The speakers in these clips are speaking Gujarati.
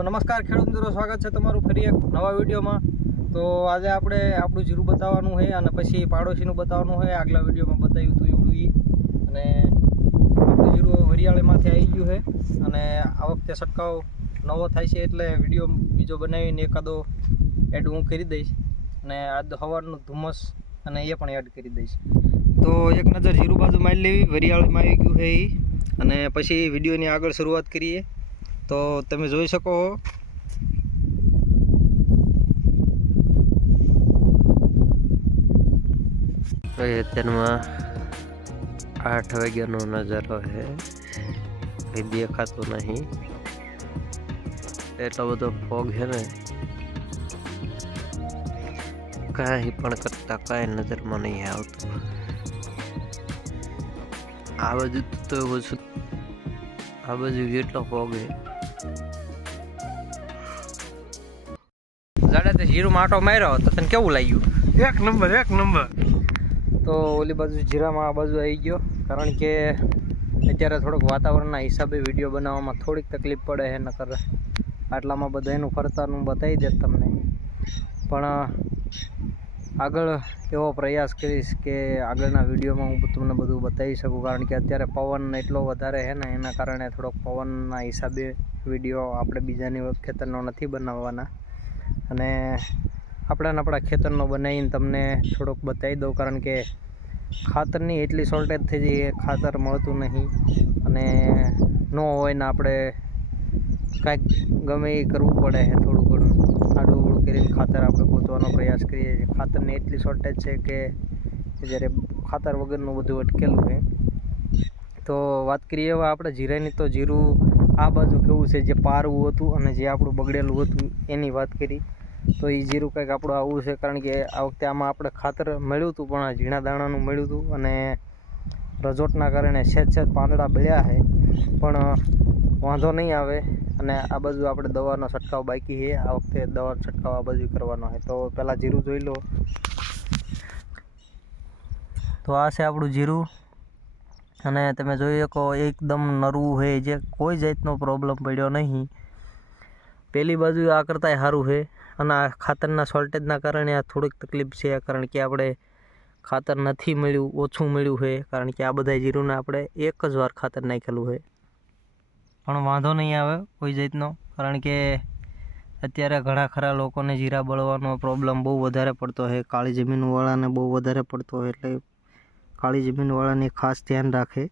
નમસ્કાર ખેડૂત મિત્રો, સ્વાગત છે તમારું ફરી એક નવા વિડીયોમાં. તો આજે આપણે આપણું જીરું બતાવવાનું છે અને પછી પાડોશીનું બતાવવાનું છે. આગલા વિડીયોમાં બતાવ્યું હતું એવડું એ અને આપણું જીરું વરિયાળીમાંથી આવી ગયું છે. અને આ વખતે છંટકાવ નવો થાય છે એટલે વીડિયો બીજો બનાવીને એકાદો એડ હું કરી દઈશ. અને આજ હવાનું ધુમ્મસ અને એ પણ એડ કરી દઈશ. તો એક નજર જીરું બાજુ મારી લેવી. વરિયાળીમાં આવી ગયું છે એ અને પછી વિડીયોની આગળ શરૂઆત કરીએ. તો તમે જોઈ શકો અત્યારમાં આઠ વાગ્યાનો નજારો છે. કંઈ દેખાતું નહીં. એટલો બધો ફોગ છે ને, કાંઈ પણ કરતા કાંઈ નજરમાં નહીં આવતું. આ બાજુ તો ઓછું આ બાજુ જેટલો ફોગ છે? જાડે જીરું માટો માર્યો તો તને કેવું લાગ્યું? એક નંબર એક નંબર. તો ઓલી બાજુ જીરામાં આ બાજુ આવી ગયો. કારણ કે અત્યારે થોડોક વાતાવરણના હિસાબે વીડિયો બનાવવામાં થોડીક તકલીફ પડે છે નકર આટલામાં બધા એનું ફરતાનું બતાવી દે તમને. પણ આગળ એવો પ્રયાસ કરીશ કે આગળના વિડીયોમાં હું તમને બધું બતાવી શકું, કારણ કે અત્યારે પવન એટલો વધારે છે ને, એના કારણે થોડોક પવનના હિસાબે વીડિયો આપણે બીજાની ખેતરનો નથી બનાવવાના. અને આપણે ને આપણા ખેતરનો બનાવીને તમને થોડોક બતાવી દઉં, કારણ કે ખાતરની એટલી શોર્ટેજ થઈ જઈએ ખાતર મળતું નહીં. અને ન હોય ને આપણે કાંઈક ગમે એ કરવું પડે થોડું ઘણું. આડું કરીને ખાતર આપણે ગોતવાનો પ્રયાસ કરીએ છીએ. ખાતરની એટલી શોર્ટેજ છે કે જ્યારે ખાતર વગરનું બધું અટકેલું છે તો વાત કરીએ હવે આપણે જીરાની તો જીરું આ બાજુ કેવું છે? જે પારવું હતું અને જે આપણું બગડેલું હતું, એની વાત કરી. તો એ જીરું કંઈક આપણું આવું છે, કારણ કે આ વખતે આમાં આપણે ખાતર મળ્યું હતું, પણ ઝીણા દાણાનું મળ્યું હતું અને રજોટના કારણે છેદ છેદ પાંદડા બળ્યા છે. પણ વાંધો નહીં આવે. અને આ બાજુ આપણે દવાનો છંટકાવ બાકી છે. આ વખતે દવાનો છંટકાવ આ બાજુ કરવાનો છે. તો પહેલાં જીરું જોઈ લો. તો આ છે આપણું જીરું. અને તમે જોઈ શકો એકદમ નરવું છે જે કોઈ જાતનો પ્રોબ્લેમ પડ્યો નહીં. પેલી બાજુ આ કરતાંય સારું છે. અને આ ખાતરના શોર્ટેજના કારણે આ થોડીક તકલીફ છે, કારણ કે આપણે ખાતર નથી મળ્યું, ઓછું મળ્યું છે. કારણ કે આ બધા જીરુંને આપણે એક જ વાર ખાતર નાખેલું છે. પણ વાંધો નહીં આવે કોઈ જાતનો. કારણ કે અત્યારે ઘણા ખરા લોકોને જીરા બળવાનો પ્રોબ્લેમ બહુ વધારે પડતો હોય. કાળી જમીનવાળાને બહુ વધારે પડતો હોય. એટલે કાળી જમીનવાળાને ખાસ ધ્યાન રાખે.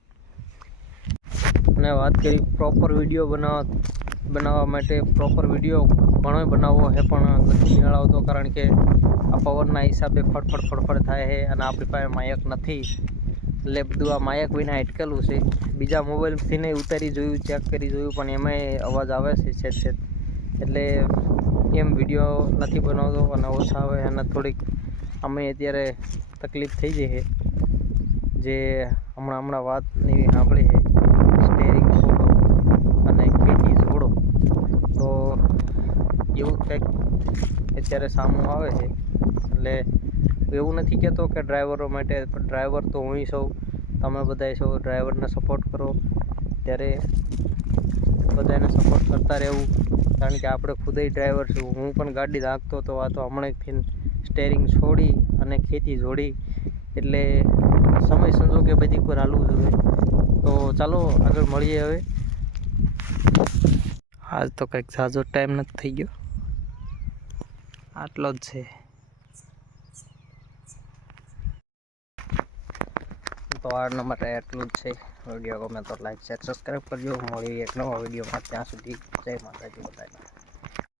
અને વાત કરી પ્રોપર વીડિયો બનાવવા બનાવવા માટે પ્રોપર વીડિયો ઘણો બનાવવો છે પણ નથી મેળવતો કારણ કે આ પવનના હિસાબે ફટફટ ફટફટ થાય છે અને આપણી પાસે માયક નથી. એટલે બધું આ માયક વિના અટકેલું છે. બીજા મોબાઈલથી નહીં ઉતારી જોયું ચેક કરી જોયું, પણ એમાંય અવાજ આવે છે છેદ છેદ. એટલે એમ વીડિયો નથી બનાવતો અને ઓછા આવે અને થોડીક અમે અત્યારે તકલીફ થઈ જાય છે. જે હમણાં હમણાં વાત એવી સાંભળી છે સ્ટેરિંગ છોડો અને ખેતી છોડો તો એવું કંઈક અત્યારે સામું આવે છે. એટલે એવું નથી કહેતો કે ડ્રાઈવરો માટે ડ્રાઈવર તો હું સૌ તમે બધાય સૌ ડ્રાઈવરને સપોર્ટ કરો. ત્યારે બધાને સપોર્ટ કરતા રહેવું. કારણ કે આપણે ખુદય ડ્રાઈવર છું. હું પણ ગાડી રાખતો હતો આ તો હમણાંથી સ્ટેરિંગ છોડી અને ખેતી જોડી. એટલે સમય સંજોગે બધી પર હાલવું જોઈએ. તો ચાલો, આગળ મળીએ હવે. આજ તો કંઈક ઝાઝો ટાઈમ નથી થઈ ગયો. આટલો જ છે. તો આ માટે એટલું જ છે. વીડિયો ગમે તો લાઈક શેર સબસ્ક્રાઈબ કરજો. મળી એક નવા વિડીયોમાં ત્યાં સુધી જય માતાજી બધાને.